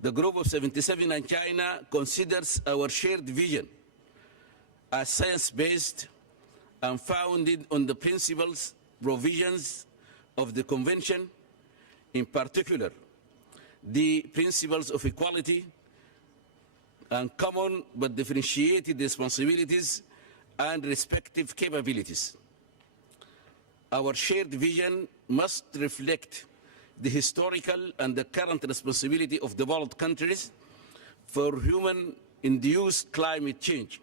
The Group of 77 and China considers our shared vision as science-based and founded on the principles, provisions of the Convention, in particular, the principles of equality and common but differentiated responsibilities and respective capabilities. Our shared vision must reflect the historical and the current responsibility of developed countries for human-induced climate change,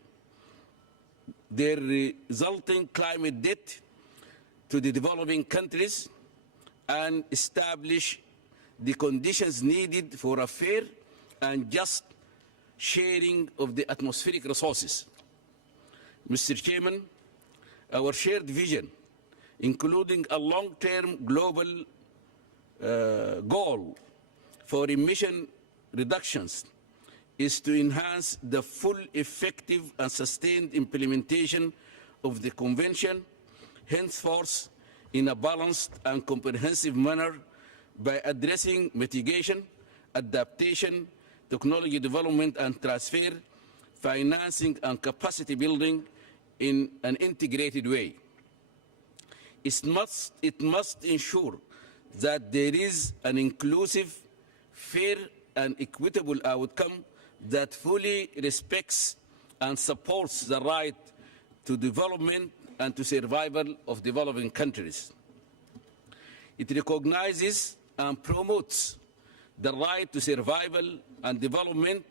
their resulting climate debt to the developing countries, and establish the conditions needed for a fair and just sharing of the atmospheric resources. Mr. Chairman, our shared vision, including a long-term global goal for emission reductions, is to enhance the full, effective, and sustained implementation of the Convention, henceforth in a balanced and comprehensive manner by addressing mitigation, adaptation, technology development and transfer, financing and capacity building in an integrated way. It must ensure that there is an inclusive, fair, and equitable outcome that fully respects and supports the right to development and to survival of developing countries. It recognizes and promotes the right to survival and development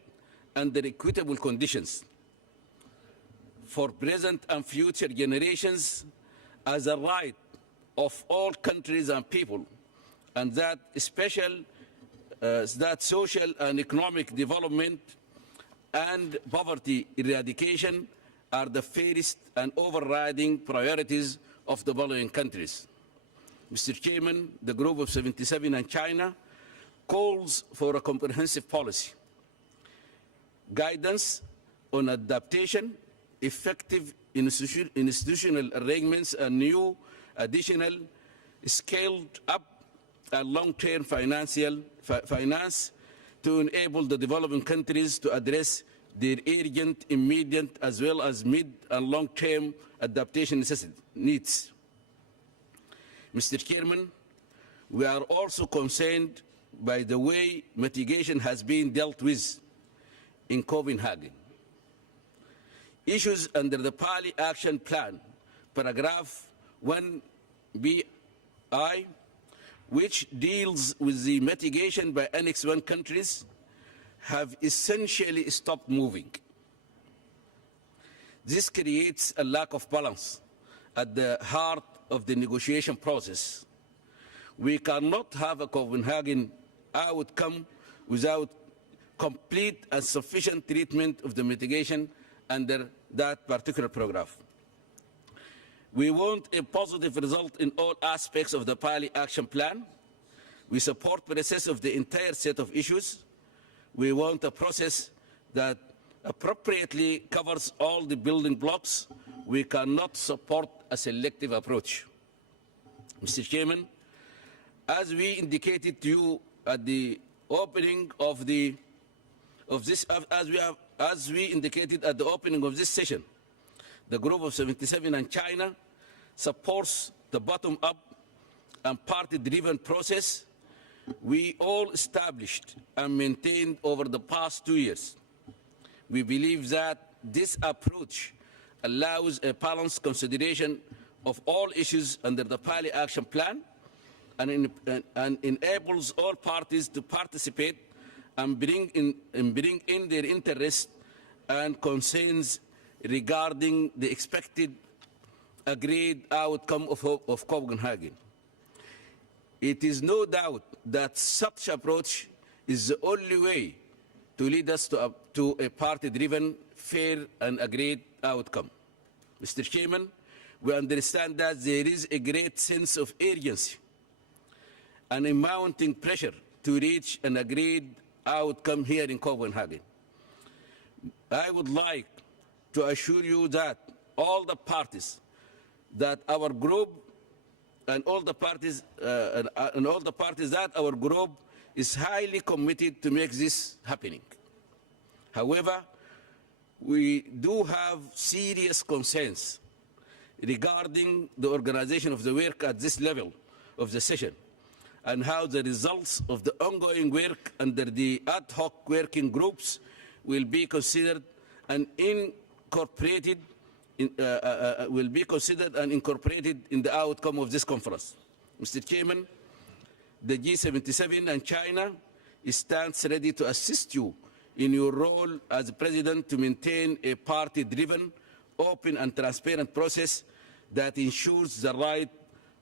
under equitable conditions for present and future generations as a right of all countries and people, and that social and economic development and poverty eradication are the fairest and overriding priorities of developing countries. Mr. Chairman, the Group of 77 and China calls for a comprehensive policy, guidance on adaptation, effective institutional arrangements, and new additional scaled-up and long-term finance to enable the developing countries to address their urgent, immediate, as well as mid- and long-term adaptation needs. Mr. Chairman, we are also concerned by the way mitigation has been dealt with in Copenhagen. Issues under the Pali Action Plan, paragraph 1BI, which deals with the mitigation by Annex I countries, have essentially stopped moving. This creates a lack of balance at the heart of the negotiation process. We cannot have a Copenhagen outcome without complete and sufficient treatment of the mitigation under that particular program. We want a positive result in all aspects of the Pali Action Plan. We support the process of the entire set of issues. We want a process that appropriately covers all the building blocks. We cannot support a selective approach. Mr. Chairman, as we indicated to you at the opening of this session, the Group of 77 and China supports the bottom-up and party-driven process we all established and maintained over the past 2 years. We believe that this approach allows a balanced consideration of all issues under the Pali Action Plan and enables all parties to participate and bring in their interests and concerns regarding the expected agreed outcome of Copenhagen. It is no doubt that such approach is the only way to lead us to a party-driven, fair, and agreed outcome. Mr. Chairman, we understand that there is a great sense of urgency and a mounting pressure to reach an agreed outcome here in Copenhagen. I would like to assure you that all the parties that our group that our group is highly committed to make this happening. However, we do have serious concerns regarding the organization of the work at this level of the session and how the results of the ongoing work under the ad hoc working groups will be considered and incorporated in the outcome of this conference. Mr. Chairman, the G77 and China stands ready to assist you in your role as President to maintain a party-driven, open and transparent process that ensures the right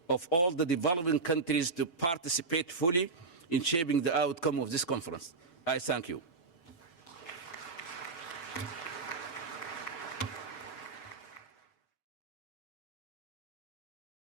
of all the developing countries to participate fully in shaping the outcome of this conference. I thank you.